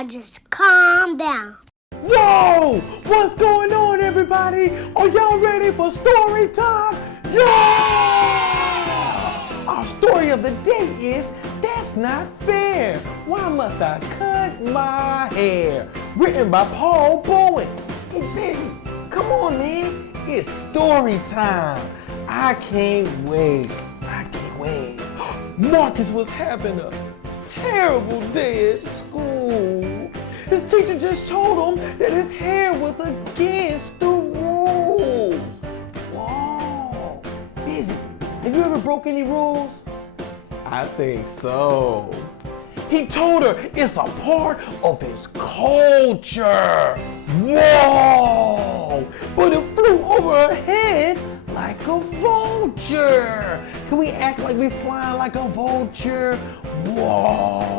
gotta just calm down. Yo! What's going on, everybody? Are y'all ready for story time? Yeah! Our story of the day is That's Not Fair. Why Must I Cut My Hair? Written by Bowen. Hey, baby, come on, man. It's story time. I can't wait. Marcus was having a terrible day at school. His teacher just told him that his hair was against the rules. Whoa. Busy, have you ever broke any rules? I think so. He told her it's a part of his culture. Whoa! But it flew over her head like a vulture. Can we act like we're flying like a vulture? Whoa!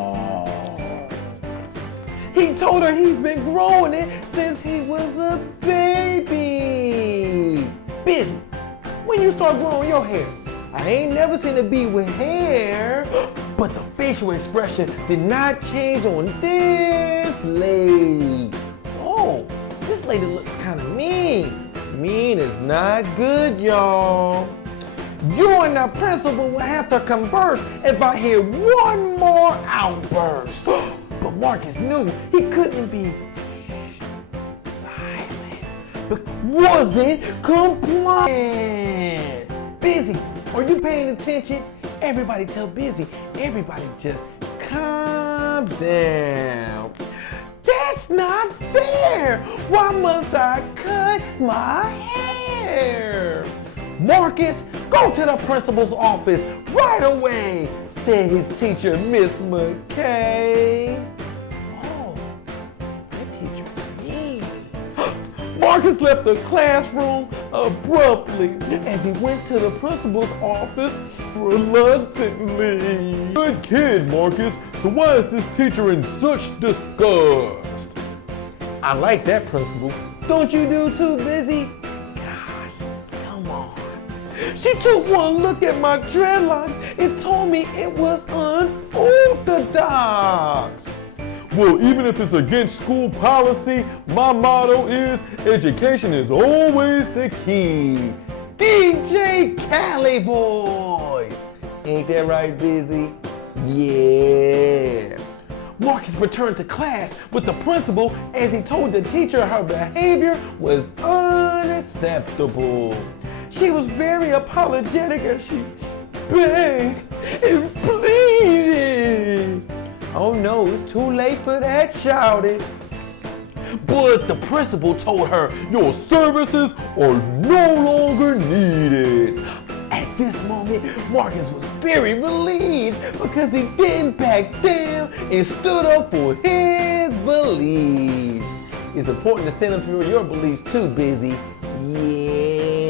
He told her he's been growing it since he was a baby. Busy, when you start growing your hair? I ain't never seen a bee with hair, but the facial expression did not change on this lady. Oh, this lady looks kind of mean. Mean is not good, y'all. You and the principal will have to converse if I hear one more outburst. But Marcus knew he couldn't be silent, but wasn't compliant. Busy, are you paying attention? Everybody tell Busy, everybody just calm down. That's not fair. Why must I cut my hair? Marcus, go to the principal's office right away, said his teacher, Miss McKay. Oh, that teacher's mean. Marcus left the classroom abruptly as he went to the principal's office reluctantly. Good kid, Marcus. So why is this teacher in such disgust? I like that, principal. Don't you do too, Busy? Gosh, come on. She took one look at my dreadlocks and told me it was unorthodox. Well, even if it's against school policy, my motto is education is always the key. DJ Cali Boys. Ain't that right, Busy? Yeah. Marcus returned to class with the principal as he told the teacher her behavior was unacceptable. She was very apologetic as she begged and pleaded. Oh no, it's too late for that, shouted. But the principal told her your services are no longer needed. At this moment, Marcus was very relieved because he didn't back down and stood up for his beliefs. It's important to stand up for your beliefs too, Busy. Yeah.